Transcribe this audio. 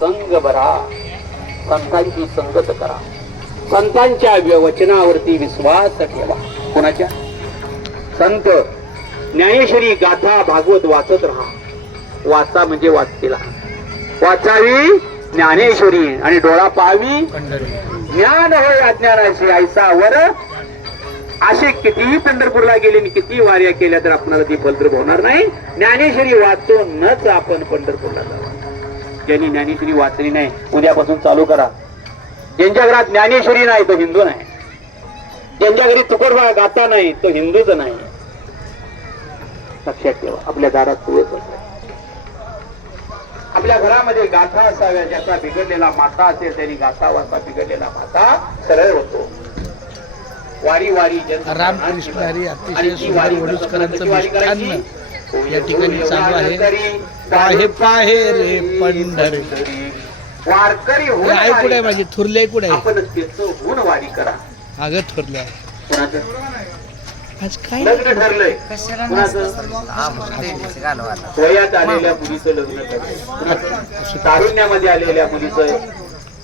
संग बरा, संतांची संगत करा, संतांच्या वचनावरती विश्वास ठेवा. कोणाच्या? संत ज्ञानेश्वरी गाथा भागवत वाचत राहा. वाचा म्हणजे वाचतील, वाचावी ज्ञानेश्वरी आणि डोळा पाहावी ज्ञान होय अज्ञानाशी ऐसा वर. असे कितीही पंढरपूरला गेले आणि किती वार्या केल्या तर आपल्याला ती फलद्रूप होणार नाही. ज्ञानेश्वरी वाचूनच आपण पंढरपूरला जाऊ. ज्यांनी ज्ञानेश्वरी वाचली नाही उद्यापासून चालू करा. ज्यांच्या घरात ज्ञानेश्वरी नाही तो हिंदू नाही. ज्यांच्या घरी तुकोबा गाता नाही तो हिंदूच नाही. लक्षात ठेवा. आपल्या दारात तुळस असेल, आपल्या घरामध्ये गाथा असाव्या. ज्याचा बिघडलेला माता असेल त्यांनी गाथा वाचा. बिघडलेला माता सरळ होतो. वारी वारी रामकृष्ण हरी अतिशय सुंदर वडूजकरांचं मिष्टान्न या ठिकाणी चालू आहे. पाहे पाहे रे पंढरपुरी वारकरी आई कुठे आहे माझी? थुरले कुठे आहे? आपण त्याचं गुण वारी करा. अगं थुरले आहे. आज काय लग्न ठरलंय वयात आलेल्या मुलीचं लग्न ठरलंय. तारुण्यामध्ये आलेल्या मुलीचं